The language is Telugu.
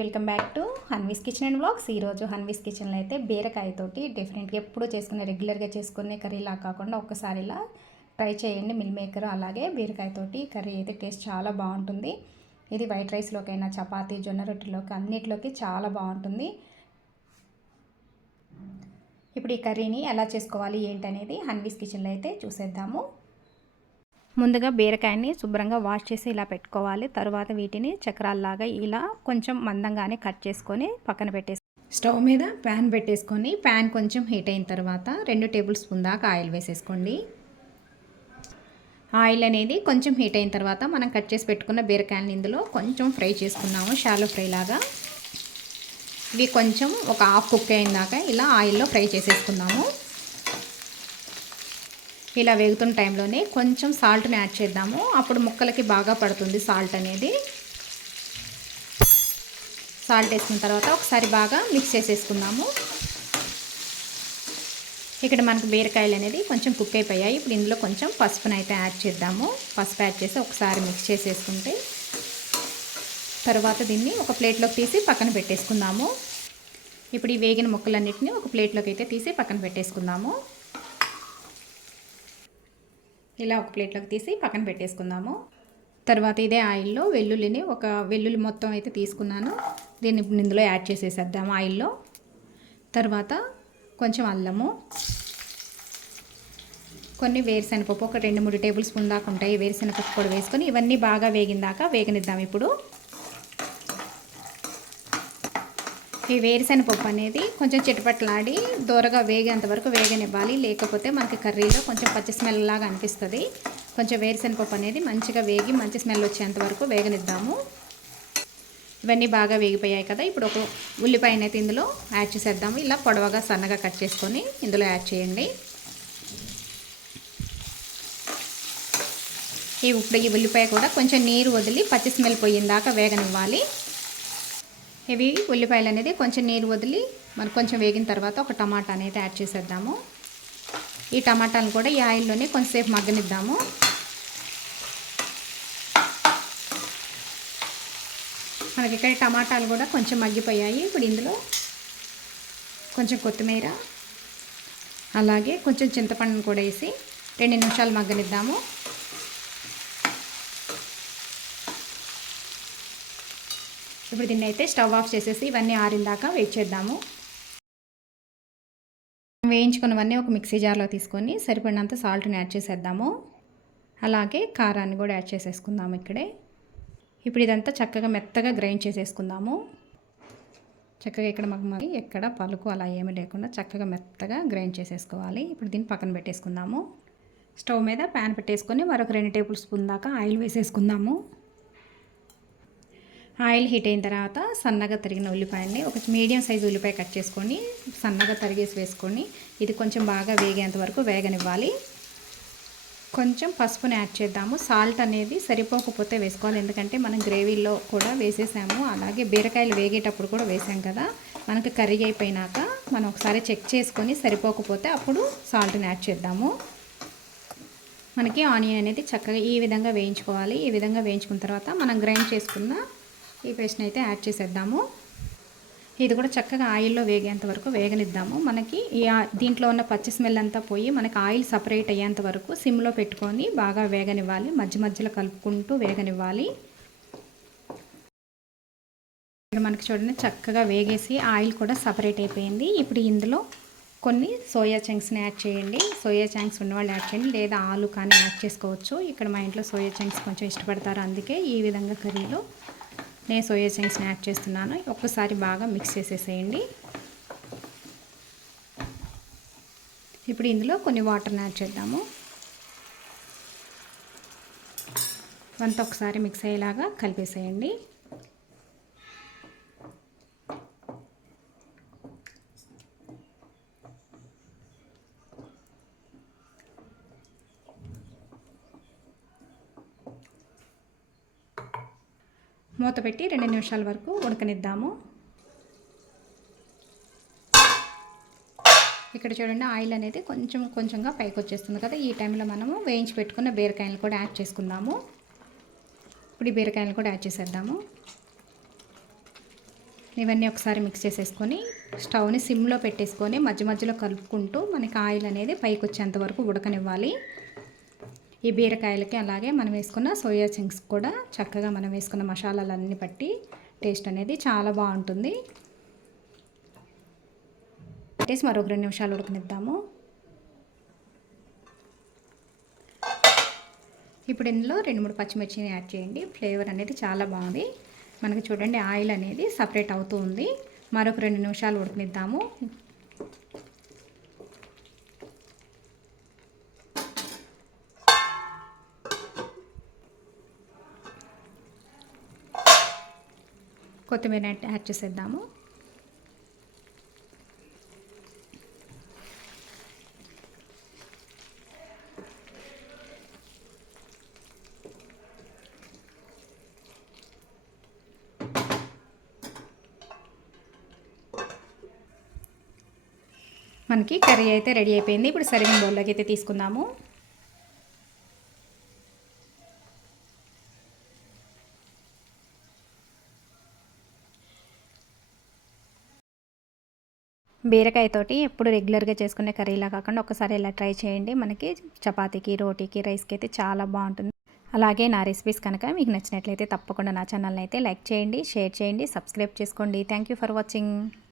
Welcome back to Hanvi's kitchen and blogs ఈరోజు హన్వీస్ కిచెన్లో అయితే బీరకాయతోటి డిఫరెంట్గా ఎప్పుడు చేసుకునే రెగ్యులర్గా చేసుకునే కర్రీలా కాకుండా ఒక్కసారి ఇలా ట్రై చేయండి. మిల్ మేకర్ అలాగే బీరకాయతోటి కర్రీ అయితే టేస్ట్ చాలా బాగుంటుంది. ఇది వైట్ రైస్లోకైనా చపాతీ జొన్న రొట్టెలోకి అన్నిటిలోకి చాలా బాగుంటుంది. ఇప్పుడు ఈ కర్రీని ఎలా చేసుకోవాలి ఏంటనేది హన్వీస్ కిచెన్లో అయితే చూసేద్దాము. ముందుగా బీరకాయని శుభ్రంగా వాష్ చేసి ఇలా పెట్టుకోవాలి. తర్వాత వీటిని చక్రాల్లాగా ఇలా కొంచెం మందంగానే కట్ చేసుకొని పక్కన పెట్టేసి స్టవ్ మీద ప్యాన్ పెట్టేసుకొని ప్యాన్ కొంచెం హీట్ అయిన తర్వాత రెండు టేబుల్ స్పూన్ దాకా ఆయిల్ వేసేసుకోండి. ఆయిల్ అనేది కొంచెం హీట్ అయిన తర్వాత మనం కట్ చేసి పెట్టుకున్న బీరకాయలని ఇందులో కొంచెం ఫ్రై చేసుకున్నాము షాలో ఫ్రై లాగా. ఇవి కొంచెం ఒక హాఫ్ కుక్ అయిన దాకా ఇలా ఆయిల్లో ఫ్రై చేసేసుకుందాము ఇలా వేగుతున్న టైంలోనే కొంచెం సాల్ట్ని యాడ్ చేద్దాము. అప్పుడు ముక్కలకి బాగా పడుతుంది సాల్ట్ అనేది. సాల్ట్ వేసుకున్న తర్వాత ఒకసారి బాగా మిక్స్ చేసేసుకుందాము. ఇక్కడ మనకు బీరకాయలు అనేది కొంచెం కుక్ అయిపోయాయి. ఇప్పుడు ఇందులో కొంచెం పసుపుని అయితే యాడ్ చేద్దాము. పసుపు యాడ్ చేసి ఒకసారి మిక్స్ చేసేసుకుంటే తర్వాత దీన్ని ఒక ప్లేట్లోకి తీసి పక్కన పెట్టేసుకుందాము. ఇప్పుడు ఈ వేగిన ముక్కలన్నిటిని ఒక ప్లేట్లోకి అయితే తీసి పక్కన పెట్టేసుకుందాము. ఇలా ఒక ప్లేట్లోకి తీసి పక్కన పెట్టేసుకుందాము. తర్వాత ఇదే ఆయిల్లో వెల్లుల్లిని ఒక వెల్లుల్లి మొత్తం అయితే తీసుకున్నాను. దీన్ని ఇందులో యాడ్ చేసేసేద్దాం ఆయిల్లో. తర్వాత కొంచెం అల్లము. కొన్ని వేరుశనగపప్పు ఒక రెండు మూడు టేబుల్ స్పూన్ దాకా ఉంటాయి. వేరుశనగపప్పు కూడా వేసుకొని ఇవన్నీ బాగా వేగిందాక వేగనిద్దాం ఇప్పుడు. ఈ వేరుశనగపప్పు అనేది కొంచెం చిటపట్లాడి దూరగా వేగేంత వరకు వేగనివ్వాలి. లేకపోతే మనకి కర్రీలో కొంచెం పచ్చి స్మెల్ లాగా అనిపిస్తుంది. కొంచెం వేరుశనగపప్పు అనేది మంచిగా వేగి మంచి స్మెల్ వచ్చేంత వరకు వేగనిద్దాము. ఇవన్నీ బాగా వేగిపోయాయి కదా. ఇప్పుడు ఒక ఉల్లిపాయ అయితే ఇందులో యాడ్ చేసేద్దాము. ఇలా పొడవగా సన్నగా కట్ చేసుకొని ఇందులో యాడ్ చేయండి. ఈ ఇప్పుడు ఈ ఉల్లిపాయ కూడా కొంచెం నీరు వదిలి పచ్చి స్మెల్ పోయిందాక వేగనివ్వాలి. ఇవి ఉల్లిపాయలు అనేది కొంచెం నీరు వదిలి మనకు కొంచెం వేగిన తర్వాత ఒక టమాటా అనేది యాడ్ చేసేద్దాము. ఈ టమాటాలను కూడా ఈ ఆయిల్లోనే కొంచెంసేపు మగ్గనిద్దాము. మనకి ఇక్కడ టమాటాలు కూడా కొంచెం మగ్గిపోయాయి. ఇప్పుడు ఇందులో కొంచెం కొత్తిమీర అలాగే కొంచెం చింతపండును కూడా వేసి రెండు నిమిషాలు మగ్గనిద్దాము. ఇప్పుడు దీన్ని అయితే స్టవ్ ఆఫ్ చేసేసి ఇవన్నీ ఆరిందాక వెయిట్ చేద్దాము. వేయించుకున్నవన్నీ ఒక మిక్సీ జార్లో తీసుకొని సరిపడినంత సాల్ట్ని యాడ్ చేసేద్దాము. అలాగే కారాన్ని కూడా యాడ్ చేసేసుకుందాము ఇక్కడే. ఇప్పుడు ఇదంతా చక్కగా మెత్తగా గ్రైండ్ చేసేసుకుందాము. చక్కగా ఇక్కడ మాకు ఎక్కడ పలుకు అలా ఏమీ లేకుండా చక్కగా మెత్తగా గ్రైండ్ చేసేసుకోవాలి. ఇప్పుడు దీన్ని పక్కన పెట్టేసుకుందాము. స్టవ్ మీద ప్యాన్ పెట్టేసుకొని మరొక రెండు టేబుల్ స్పూన్ దాకా ఆయిల్ వేసేసుకుందాము. ఆయిల్ హీట్ అయిన తర్వాత సన్నగా తరిగిన ఉల్లిపాయని ఒక మీడియం సైజు ఉల్లిపాయ కట్ చేసుకొని సన్నగా తరిగేసి వేసుకొని ఇది కొంచెం బాగా వేగేంత వరకు వేగనివ్వాలి. కొంచెం పసుపుని యాడ్ చేద్దాము. సాల్ట్ అనేది సరిపోకపోతే వేసుకోవాలి. ఎందుకంటే మనం గ్రేవీలో కూడా వేసేసాము. అలాగే బీరకాయలు వేగేటప్పుడు కూడా వేసాం కదా. మనకు కర్రీ అయిపోయినాక మనం ఒకసారి చెక్ చేసుకొని సరిపోకపోతే అప్పుడు సాల్ట్ని యాడ్ చేద్దాము. మనకి ఆనియన్ అనేది చక్కగా ఈ విధంగా వేయించుకోవాలి. ఈ విధంగా వేయించుకున్న తర్వాత మనం గ్రైండ్ చేసుకున్న ఈ పేస్ట్ని అయితే యాడ్ చేసేద్దాము. ఇది కూడా చక్కగా ఆయిల్లో వేగేంత వరకు వేగనిద్దాము. మనకి ఈ దీంట్లో ఉన్న పచ్చి స్మెల్ అంతా పోయి మనకి ఆయిల్ సపరేట్ అయ్యేంత వరకు సిమ్లో పెట్టుకొని బాగా వేగనివ్వాలి. మధ్య మధ్యలో కలుపుకుంటూ వేగనివ్వాలి. ఇక్కడ మనకి చూడండి చక్కగా వేగేసి ఆయిల్ కూడా సపరేట్ అయిపోయింది. ఇప్పుడు ఇందులో కొన్ని సోయా చంక్స్ని యాడ్ చేయండి. సోయా చంక్స్ ఉన్నవాళ్ళు యాడ్ చేయండి. లేదా ఆలు కానీ యాడ్ చేసుకోవచ్చు. ఇక్కడ మా ఇంట్లో సోయా చంక్స్ కొంచెం ఇష్టపడతారు. అందుకే ఈ విధంగా కర్రీలో నేను సోయా చంక్స్ని యాడ్ చేస్తున్నాను. ఒక్కసారి బాగా మిక్స్ చేసేసేయండి. ఇప్పుడు ఇందులో కొన్ని వాటర్ని యాడ్ చేద్దాము. వంత ఒకసారి మిక్స్ అయ్యేలాగా కలిపేసేయండి. మూత పెట్టి రెండు నిమిషాల వరకు ఉడకనిద్దాము. ఇక్కడ చూడండి ఆయిల్ అనేది కొంచెం కొంచెంగా పైకి వచ్చేస్తుంది కదా. ఈ టైంలో మనము వేయించి పెట్టుకున్న బీరకాయలు కూడా యాడ్ చేసుకుందాము. ఇప్పుడు ఈ బీరకాయలు కూడా యాడ్ చేసేద్దాము. ఇవన్నీ ఒకసారి మిక్స్ చేసేసుకొని స్టవ్ని సిమ్లో పెట్టేసుకొని మధ్య మధ్యలో కలుపుకుంటూ మనకి ఆయిల్ అనేది పైకి వచ్చేంత వరకు ఉడకనివ్వాలి. ఈ బీరకాయలకి అలాగే మనం వేసుకున్న సోయా చింక్స్ కూడా చక్కగా మనం వేసుకున్న మసాలాలన్నీ బట్టి టేస్ట్ అనేది చాలా బాగుంటుంది. పెట్టేసి మరొక రెండు నిమిషాలు ఉడకనిద్దాము. ఇప్పుడు ఇందులో రెండు మూడు పచ్చిమిర్చిని యాడ్ చేయండి. ఫ్లేవర్ అనేది చాలా బాగుంది. మనకి చూడండి ఆయిల్ అనేది సపరేట్ అవుతూ ఉంది. మరొక రెండు నిమిషాలు ఉడకనిద్దాము. కొత్తిమీర యాడ్ చేసేద్దాము. మనకి కర్రీ అయితే రెడీ అయిపోయింది. ఇప్పుడు సర్వింగ్ బౌల్లోకి అయితే తీసుకుందాము. బీరకాయతోటి ఎప్పుడు రెగ్యులర్గా చేసుకునే కర్రీలా కాకుండా ఒకసారి ఇలా ట్రై చేయండి. మనకి చపాతీకి రోటీకి రైస్కి అయితే చాలా బాగుంటుంది. అలాగే నా రెసిపీస్ కనుక మీకు నచ్చినట్లయితే తప్పకుండా నా ఛానల్ని అయితే లైక్ చేయండి షేర్ చేయండి సబ్స్క్రైబ్ చేసుకోండి. Thank you for watching.